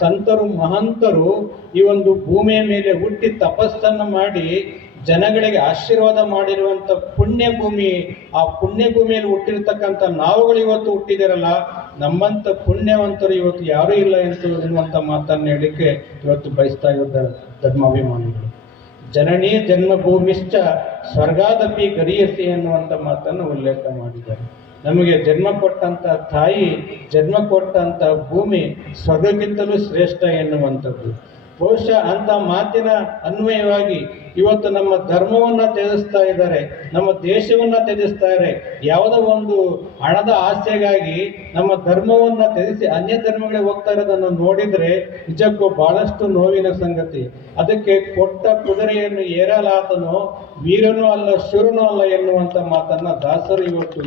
ಸಂತರು ಮಹಂತರು ಈ ಒಂದು ಭೂಮಿಯ ಮೇಲೆ ಹುಟ್ಟಿ ತಪಸ್ಸನ್ನು ಮಾಡಿ ಜನಗಳಿಗೆ ಆಶೀರ್ವಾದ ಮಾಡಿರುವಂತ ಪುಣ್ಯ ಭೂಮಿ ಆ ಪುಣ್ಯ ಭೂಮಿಯಲ್ಲಿ ಹುಟ್ಟಿರ್ತಕ್ಕಂಥ ನಾವುಗಳು ಇವತ್ತು ಹುಟ್ಟಿದಿರಲ್ಲ ನಮ್ಮಂತ ಪುಣ್ಯವಂತರು ಇವತ್ತು ಯಾರೂ ಇಲ್ಲ ಎಂದು ಎನ್ನುವಂತ ಮಾತನ್ನು ಹೇಳಲಿಕ್ಕೆ ಇವತ್ತು ಬಯಸ್ತಾ ಇದ್ದ ಧರ್ಮಾಭಿಮಾನಿಗಳು. ಜನನಿ ಜನ್ಮಭೂಮಿಶ್ಚ ಸ್ವರ್ಗಾದಪಿ ಗರಿಯಸಿ ಎನ್ನುವಂತ ಮಾತನ್ನು ಉಲ್ಲೇಖ ಮಾಡಿದ್ದಾರೆ. ನಮಗೆ ಜನ್ಮ ಕೊಟ್ಟಂತ ತಾಯಿ ಜನ್ಮ ಕೊಟ್ಟಂತ ಭೂಮಿ ಸ್ವರ್ಗಕ್ಕಿಂತಲೂ ಶ್ರೇಷ್ಠ ಎನ್ನುವಂಥದ್ದು. ಬಹುಶಃ ಅಂತ ಮಾತಿನ ಅನ್ವಯವಾಗಿ ಇವತ್ತು ನಮ್ಮ ಧರ್ಮವನ್ನ ತ್ಯಜಿಸ್ತಾ ಇದ್ದಾರೆ, ನಮ್ಮ ದೇಶವನ್ನ ತ್ಯಜಿಸ್ತಾ ಇದ್ದಾರೆ. ಯಾವುದೋ ಒಂದು ಹಣದ ಆಸೆಗಾಗಿ ನಮ್ಮ ಧರ್ಮವನ್ನ ತ್ಯಜಿಸಿ ಅನ್ಯ ಧರ್ಮಗಳಿಗೆ ಹೋಗ್ತಾ ಇರೋದನ್ನು ನೋಡಿದ್ರೆ ನಿಜಕ್ಕೂ ಬಹಳಷ್ಟು ನೋವಿನ ಸಂಗತಿ. ಅದಕ್ಕೆ ಕೊಟ್ಟ ಕುದುರೆಯನ್ನು ಏರಲಾತನೋ, ವೀರನೂ ಅಲ್ಲ, ಶೂರನೂ ಅಲ್ಲ ಎನ್ನುವಂತ ಮಾತನ್ನ ದಾಸರು ಇವತ್ತು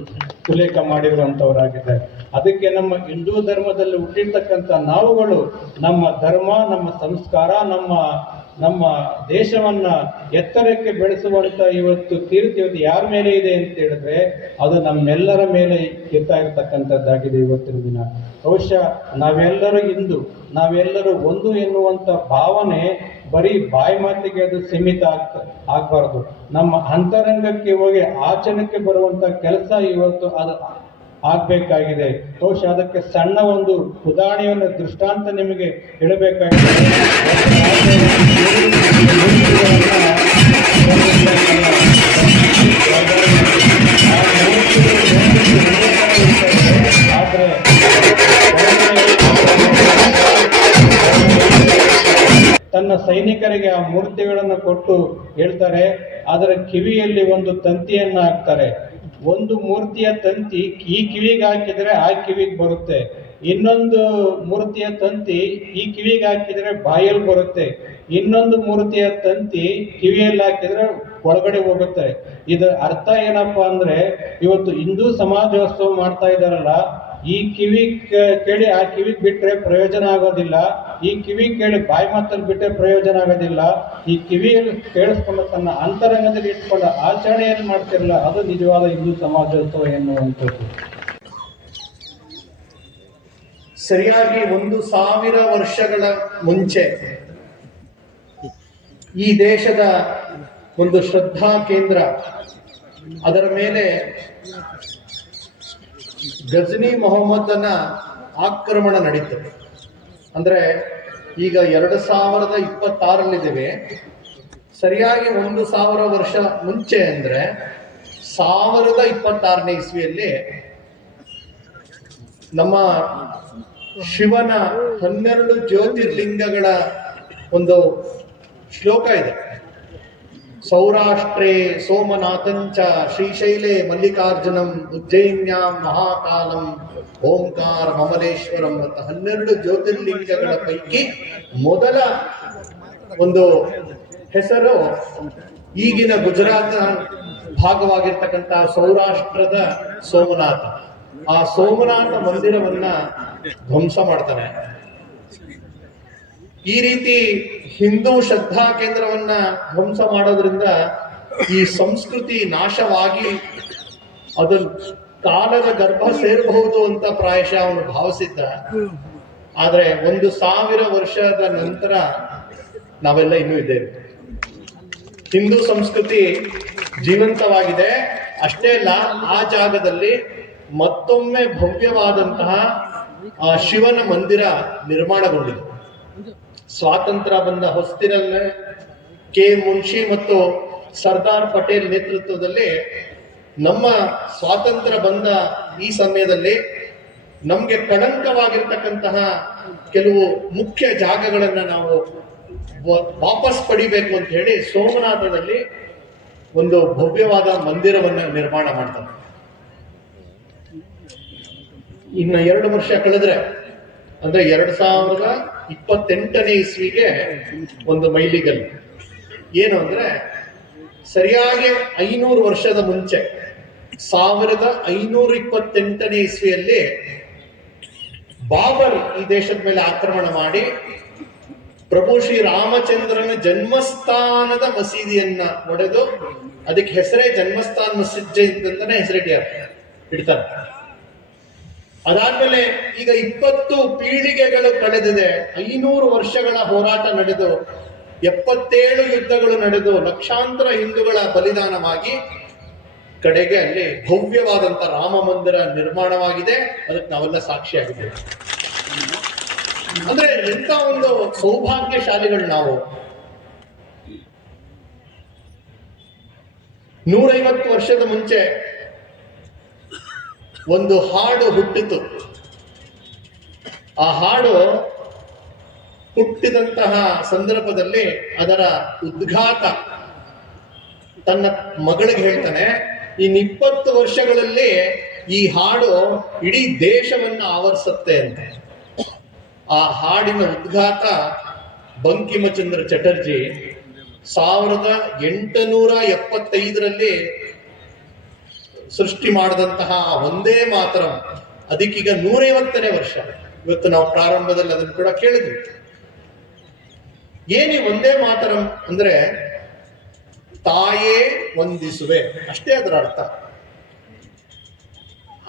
ಉಲ್ಲೇಖ ಮಾಡಿರುವಂತವರಾಗಿದ್ದಾರೆ. ಅದಕ್ಕೆ ನಮ್ಮ ಹಿಂದೂ ಧರ್ಮದಲ್ಲಿ ಹುಟ್ಟಿರ್ತಕ್ಕಂಥ ನಾವುಗಳು ನಮ್ಮ ಧರ್ಮ, ನಮ್ಮ ಸಂಸ್ಕಾರ, ನಮ್ಮ ನಮ್ಮ ದೇಶವನ್ನ ಎತ್ತರಕ್ಕೆ ಬೆಳೆಸುವಂತ ಇವತ್ತು ಕೀರ್ತಿ ಇವತ್ತು ಯಾರ ಮೇಲೆ ಇದೆ ಅಂತ ಹೇಳಿದ್ರೆ ಅದು ನಮ್ಮೆಲ್ಲರ ಮೇಲೆ ಇರ್ತಾ ಇರ್ತಕ್ಕಂಥದ್ದಾಗಿದೆ ಇವತ್ತಿನ ದಿನ. ಬಹುಶಃ ನಾವೆಲ್ಲರೂ ಇಂದು ನಾವೆಲ್ಲರೂ ಒಂದು ಎನ್ನುವಂಥ ಭಾವನೆ ಬರೀ ಬಾಯಿ ಮಾತಿಗೆ ಅದು ಸೀಮಿತ ಆಗ್ತ, ಆಗ್ಬಾರ್ದು. ನಮ್ಮ ಅಂತರಂಗಕ್ಕೆ ಹೋಗಿ ಆಚರಣೆಗೆ ಬರುವಂತ ಕೆಲಸ ಇವತ್ತು ಅದು ಆಗ್ಬೇಕಾಗಿದೆ. ಬಹುಶಃ ಅದಕ್ಕೆ ಸಣ್ಣ ಒಂದು ಉದಾಹರಣೆಯನ್ನು, ದೃಷ್ಟಾಂತ ನಿಮಗೆ ಹೇಳಬೇಕಾಗಿದೆ. ತನ್ನ ಸೈನಿಕರಿಗೆ ಆ ಮೂರ್ತಿಗಳನ್ನು ಕೊಟ್ಟು ಹೇಳ್ತಾರೆ ಅದರ ಕಿವಿಯಲ್ಲಿ ಒಂದು ತಂತಿಯನ್ನು ಹಾಕ್ತಾರೆ ಒಂದು ಮೂರ್ತಿಯ ತಂತಿ ಈ ಕಿವಿಗೆ ಹಾಕಿದ್ರೆ ಆ ಕಿವಿಗೆ ಬರುತ್ತೆ. ಇನ್ನೊಂದು ಮೂರ್ತಿಯ ತಂತಿ ಈ ಕಿವಿಗೆ ಹಾಕಿದ್ರೆ ಬಾಯಲ್ಲಿ ಬರುತ್ತೆ. ಇನ್ನೊಂದು ಮೂರ್ತಿಯ ತಂತಿ ಕಿವಿಯಲ್ಲಿ ಹಾಕಿದ್ರೆ ಒಳಗಡೆ ಹೋಗುತ್ತೆ. ಇದರ ಅರ್ಥ ಏನಪ್ಪಾ ಅಂದ್ರೆ ಇವತ್ತು ಹಿಂದೂ ಸಮಾಜೋತ್ಸವ ಮಾಡ್ತಾ ಇದಾರಲ್ಲ ಈ ಕಿವಿ ಕೇಳಿ ಆ ಕಿವಿಗೆ ಬಿಟ್ರೆ ಪ್ರಯೋಜನ ಆಗೋದಿಲ್ಲ. ಈ ಕಿವಿ ಕೇಳಿ ಬಾಯಿ ಮಾತಲ್ಲಿ ಬಿಟ್ಟರೆ ಪ್ರಯೋಜನ ಆಗೋದಿಲ್ಲ. ಈ ಕಿವಿಯಲ್ಲಿ ಕೇಳಿಸ್ಕೊಂಡು ತನ್ನ ಅಂತರಂಗದಲ್ಲಿ ಇಟ್ಕೊಂಡು ಆಚರಣೆಯನ್ನು ಮಾಡ್ತಿರಲ್ಲ, ಅದು ನಿಜವಾದ ಹಿಂದೂ ಸಮಾಜೋತ್ಸವ ಎನ್ನುವಂಥದ್ದು. ಸರಿಯಾಗಿ ಒಂದು ಸಾವಿರ ವರ್ಷಗಳ ಮುಂಚೆ ಈ ದೇಶದ ಒಂದು ಶ್ರದ್ಧಾ ಕೇಂದ್ರ ಅದರ ಮೇಲೆ ಗಜನಿ ಮೊಹಮ್ಮದನ ಆಕ್ರಮಣ ನಡೀತದೆ ಅಂದ್ರೆ ಈಗ ಎರಡು ಸಾವಿರದ ಇಪ್ಪತ್ತಾರಲ್ಲಿದ್ದೇವೆ. ಸರಿಯಾಗಿ ಒಂದು ಸಾವಿರ ವರ್ಷ ಮುಂಚೆ ಅಂದ್ರೆ ಸಾವಿರದ ಇಪ್ಪತ್ತಾರನೇ ಇಸ್ವಿಯಲ್ಲಿ ನಮ್ಮ ಶಿವನ ಹನ್ನೆರಡು ಜ್ಯೋತಿರ್ಲಿಂಗಗಳ ಒಂದು ಶ್ಲೋಕ ಇದೆ. ಸೌರಾಷ್ಟ್ರೇ ಸೋಮನಾಥಂಚ ಶ್ರೀಶೈಲೆ ಮಲ್ಲಿಕಾರ್ಜುನಂ ಉಜ್ಜಯಿನ್ಯಾಂ ಮಹಾಕಾಲಂ ಓಂಕಾರ ಮಮಲೇಶ್ವರಂ ಅಂತ ಹನ್ನೆರಡು ಜ್ಯೋತಿರ್ಲಿಂಗಗಳ ಪೈಕಿ ಮೊದಲ ಒಂದು ಹೆಸರು ಈಗಿನ ಗುಜರಾತ್ ಭಾಗವಾಗಿರ್ತಕ್ಕಂಥ ಸೌರಾಷ್ಟ್ರದ ಸೋಮನಾಥ. ಆ ಸೋಮನಾಥ ಮಂದಿರವನ್ನ ಧ್ವಂಸ ಮಾಡ್ತಾನೆ ಈ ರೀತಿ ಹಿಂದೂ ಶ್ರದ್ಧಾ ಕೇಂದ್ರವನ್ನ ಧ್ವಂಸ ಮಾಡೋದ್ರಿಂದ ಈ ಸಂಸ್ಕೃತಿ ನಾಶವಾಗಿ ಅದು ಕಾಲದ ಗರ್ಭ ಸೇರಬಹುದು ಅಂತ ಪ್ರಾಯಶಃ ಅವನು ಭಾವಿಸಿದ್ದ. ಆದ್ರೆ ಒಂದು ಸಾವಿರ ವರ್ಷದ ನಂತರ ನಾವೆಲ್ಲ ಇನ್ನೂ ಇದ್ದೇವೆ ಹಿಂದೂ ಸಂಸ್ಕೃತಿ ಜೀವಂತವಾಗಿದೆ. ಅಷ್ಟೇ ಅಲ್ಲ, ಆ ಜಾಗದಲ್ಲಿ ಮತ್ತೊಮ್ಮೆ ಭವ್ಯವಾದಂತಹ ಶಿವನ ಮಂದಿರ ನಿರ್ಮಾಣಗೊಂಡಿದೆ. ಸ್ವಾತಂತ್ರ್ಯ ಬಂದ ಹೊಸ್ತಿರಲ್ಲೇ ಕೆ ಮುನ್ಶಿ ಮತ್ತು ಸರ್ದಾರ್ ಪಟೇಲ್ ನೇತೃತ್ವದಲ್ಲಿ ನಮ್ಮ ಸ್ವಾತಂತ್ರ್ಯ ಬಂದ ಈ ಸಮಯದಲ್ಲಿ ನಮಗೆ ಕಳಂಕವಾಗಿರ್ತಕ್ಕಂತಹ ಕೆಲವು ಮುಖ್ಯ ಜಾಗಗಳನ್ನ ನಾವು ವಾಪಸ್ ಪಡಿಬೇಕು ಅಂತ ಹೇಳಿ ಸೋಮನಾಥದಲ್ಲಿ ಒಂದು ಭವ್ಯವಾದ ಮಂದಿರವನ್ನ ನಿರ್ಮಾಣ ಮಾಡ್ತಾರೆ. ಇನ್ನು ಎರಡು ವರ್ಷ ಕಳೆದ್ರೆ, ಅಂದ್ರೆ ಎರಡ್ ಸಾವಿರದ ಇಪ್ಪತ್ತೆಂಟನೇ ಇಸ್ವಿಗೆ ಒಂದು ಮೈಲಿಗಲ್ಲು. ಏನು ಅಂದ್ರೆ, ಸರಿಯಾಗಿ ಐನೂರು ವರ್ಷದ ಮುಂಚೆ, ಸಾವಿರದ ಐನೂರ ಇಪ್ಪತ್ತೆಂಟನೇ ಇಸ್ವಿಯಲ್ಲಿ ಬಾಬರ್ ಈ ದೇಶದ ಮೇಲೆ ಆಕ್ರಮಣ ಮಾಡಿ, ಪ್ರಭು ಶ್ರೀ ರಾಮಚಂದ್ರನ ಜನ್ಮಸ್ಥಾನದ ಮಸೀದಿಯನ್ನ ಒಡೆದು, ಅದಕ್ಕೆ ಹೆಸರೇ ಜನ್ಮಸ್ಥಾನ ಮಸೀದಿ ಅಂತಾನೆ ಹೆಸರಿಟ್ಟಾರೆ ಇಡ್ತಾರೆ. ಅದಾದ್ಮೇಲೆ ಈಗ ಇಪ್ಪತ್ತು ಪೀಳಿಗೆಗಳು ಕಳೆದಿದೆ. ಐನೂರು ವರ್ಷಗಳ ಹೋರಾಟ ನಡೆದು, ಎಪ್ಪತ್ತೇಳು ಯುದ್ಧಗಳು ನಡೆದು, ಲಕ್ಷಾಂತರ ಹಿಂದೂಗಳ ಬಲಿದಾನವಾಗಿ ಕಡೆಗೆ ಅಲ್ಲಿ ಭವ್ಯವಾದಂತ ರಾಮ ಮಂದಿರ ನಿರ್ಮಾಣವಾಗಿದೆ. ಅದಕ್ಕೆ ನಾವೆಲ್ಲ ಸಾಕ್ಷಿಯಾಗಿದ್ದೇವೆ. ಅಂದ್ರೆ ಎಂತ ಒಂದು ಸೌಭಾಗ್ಯಶಾಲಿಗಳು ನಾವು? ನೂರೈವತ್ತು ವರ್ಷದ ಮುಂಚೆ ಒಂದು ಹಾಡು ಹುಟ್ಟಿತು. ಆ ಹಾಡು ಹುಟ್ಟಿದಂತಹ ಸಂದರ್ಭದಲ್ಲಿ ಅದರ ಉದ್ಘಾತ ತನ್ನ ಮಗಳಿಗೆ ಹೇಳ್ತಾನೆ ಇನ್ನಿಪ್ಪತ್ತು ವರ್ಷಗಳಲ್ಲಿ ಈ ಹಾಡು ಇಡೀ ದೇಶವನ್ನ ಆವರಿಸುತ್ತೆ ಅಂತ. ಆ ಹಾಡಿನ ಉದ್ಘಾತ ಬಂಕಿಮಚಂದ್ರ ಚಟರ್ಜಿ ಸಾವಿರದ ಎಂಟುನೂರ ಎಪ್ಪತ್ತೈದರಲ್ಲಿ ಸೃಷ್ಟಿ ಮಾಡಿದಂತಹ ಒಂದೇ ಮಾತರಂ. ಅದಕ್ಕೀಗ ನೂರೈವತ್ತನೇ ವರ್ಷ. ಇವತ್ತು ನಾವು ಪ್ರಾರಂಭದಲ್ಲಿ ಅದನ್ನು ಕೂಡ ಕೇಳಿದ್ವಿ. ಏನಿ ಒಂದೇ ಮಾತರಂ ಅಂದ್ರೆ ತಾಯೇ ವಂದಿಸುವೆ. ಅಷ್ಟೇ ಅದರ ಅರ್ಥ.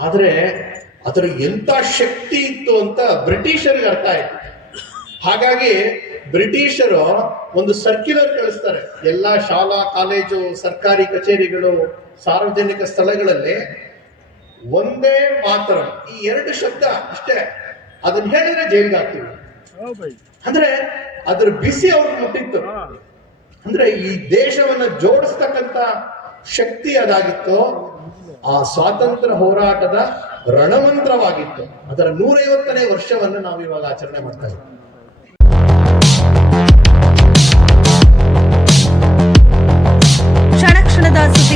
ಆದ್ರೆ ಅದರ ಎಂತ ಶಕ್ತಿ ಇತ್ತು ಅಂತ ಬ್ರಿಟಿಷರಿಗೆ ಅರ್ಥ ಆಯ್ತು. ಹಾಗಾಗಿ ಬ್ರಿಟಿಷರು ಒಂದು ಸರ್ಕ್ಯುಲರ್ ಕಳಿಸ್ತಾರೆ. ಎಲ್ಲ ಶಾಲಾ ಕಾಲೇಜು ಸರ್ಕಾರಿ ಕಚೇರಿಗಳು ಸಾರ್ವಜನಿಕ ಸ್ಥಳಗಳಲ್ಲಿ ಒಂದೇ ಮಾತ್ರ ಈ ಎರಡು ಶಬ್ದ ಅಷ್ಟೇ. ಅದನ್ನ ಹೇಳಿದ್ರೆ ಜೈಲ್ಗೆ ಹಾಕ್ತೀವಿ ಅಂದ್ರೆ ಅದ್ರ ಬಿಸಿ ಅವ್ರಿಗೆ ಮುಟ್ಟಿತ್ತು. ಅಂದ್ರೆ ಈ ದೇಶವನ್ನ ಜೋಡಿಸ್ತಕ್ಕಂತ ಶಕ್ತಿ ಅದಾಗಿತ್ತು. ಆ ಸ್ವಾತಂತ್ರ್ಯ ಹೋರಾಟದ ರಣಮಂತ್ರವಾಗಿತ್ತು. ಅದರ ನೂರೈವತ್ತನೇ ವರ್ಷವನ್ನು ನಾವು ಇವಾಗ ಆಚರಣೆ ಮಾಡ್ತಾ ಇದ್ದೀವಿ.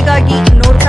ಕ್ಷಣ ಕ್ಷಣದ ಸುದ್ದಿಗಾಗಿ ನೋಡ್ತಾ